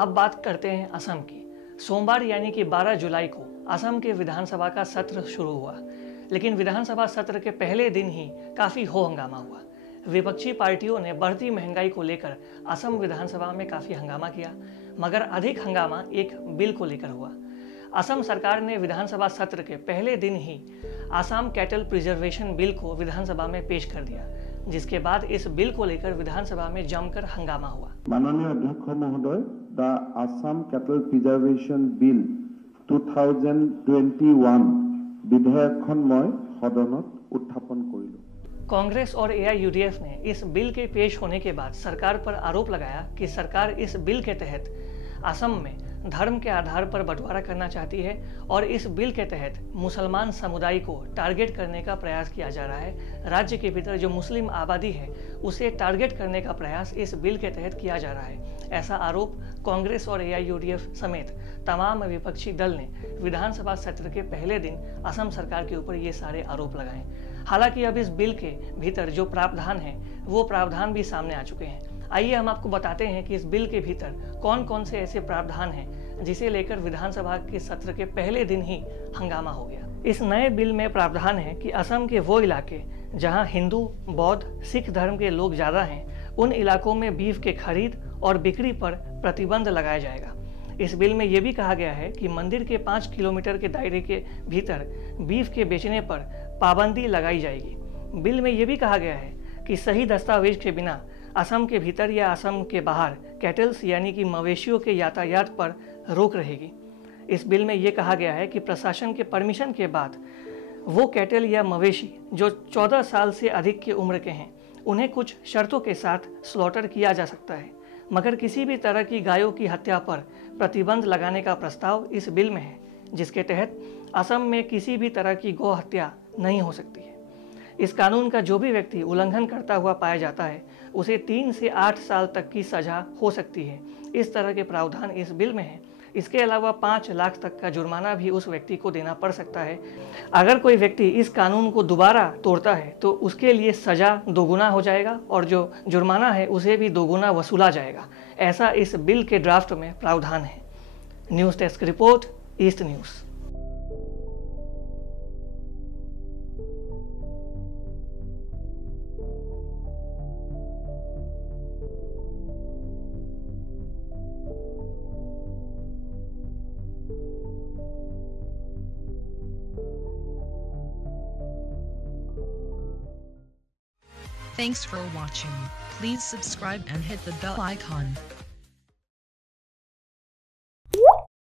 अब बात करते हैं असम की। सोमवार यानी कि 12 जुलाई को असम के विधानसभा का सत्र शुरू हुआ, लेकिन विधानसभा सत्र के पहले दिन ही काफ़ी हो हंगामा हुआ। विपक्षी पार्टियों ने बढ़ती महंगाई को लेकर असम विधानसभा में काफ़ी हंगामा किया, मगर अधिक हंगामा एक बिल को लेकर हुआ। असम सरकार ने विधानसभा सत्र के पहले दिन ही आसाम कैटल प्रिजर्वेशन बिल को विधानसभा में पेश कर दिया, जिसके बाद इस बिल को लेकर विधानसभा में जमकर हंगामा हुआ। माननीय अध्यक्ष महोदय, the Assam cattle preservation bill 2021 विधेयकখন मैं सदनत उत्थापन करिलो। कांग्रेस और एआईयूडीएफ ने इस बिल के पेश होने के बाद सरकार पर आरोप लगाया कि सरकार इस बिल के तहत असम में धर्म के आधार पर बंटवारा करना चाहती है और इस बिल के तहत मुसलमान समुदाय को टारगेट करने का प्रयास किया जा रहा है। राज्य के भीतर जो मुस्लिम आबादी है उसे टारगेट करने का प्रयास इस बिल के तहत किया जा रहा है। ऐसा आरोप कांग्रेस और एआईयूडीएफ समेत तमाम विपक्षी दल ने विधानसभा सत्र के पहले दिन असम सरकार के ऊपर ये सारे आरोप लगाए। हालांकि अब इस बिल के भीतर जो प्रावधान है वो प्रावधान भी सामने आ चुके हैं। आइए हम आपको बताते हैं कि इस बिल के भीतर कौन कौन से ऐसे प्रावधान हैं जिसे लेकर विधानसभा के सत्र के पहले दिन ही हंगामा हो गया। इस नए बिल में प्रावधान है कि असम के वो इलाके जहां हिंदू, बौद्ध, सिख धर्म के लोग ज़्यादा हैं, उन इलाकों में बीफ के खरीद और बिक्री पर प्रतिबंध लगाया जाएगा। इस बिल में ये भी कहा गया है कि मंदिर के 5 किलोमीटर के दायरे के भीतर बीफ के बेचने पर पाबंदी लगाई जाएगी। बिल में ये भी कहा गया है कि सही दस्तावेज के बिना असम के भीतर या असम के बाहर कैटल्स यानी कि मवेशियों के यातायात पर रोक रहेगी। इस बिल में ये कहा गया है कि प्रशासन के परमिशन के बाद वो कैटल या मवेशी जो 14 साल से अधिक की उम्र के हैं उन्हें कुछ शर्तों के साथ स्लॉटर किया जा सकता है, मगर किसी भी तरह की गायों की हत्या पर प्रतिबंध लगाने का प्रस्ताव इस बिल में है, जिसके तहत असम में किसी भी तरह की गौ हत्या नहीं हो सकती है। इस कानून का जो भी व्यक्ति उल्लंघन करता हुआ पाया जाता है उसे 3 से 8 साल तक की सजा हो सकती है। इस तरह के प्रावधान इस बिल में है। इसके अलावा 5 लाख तक का जुर्माना भी उस व्यक्ति को देना पड़ सकता है। अगर कोई व्यक्ति इस कानून को दोबारा तोड़ता है तो उसके लिए सजा दोगुना हो जाएगा और जो जुर्माना है उसे भी दोगुना वसूला जाएगा। ऐसा इस बिल के ड्राफ्ट में प्रावधान है। News desk report, east news. Thanks for watching. Please subscribe and hit the bell icon.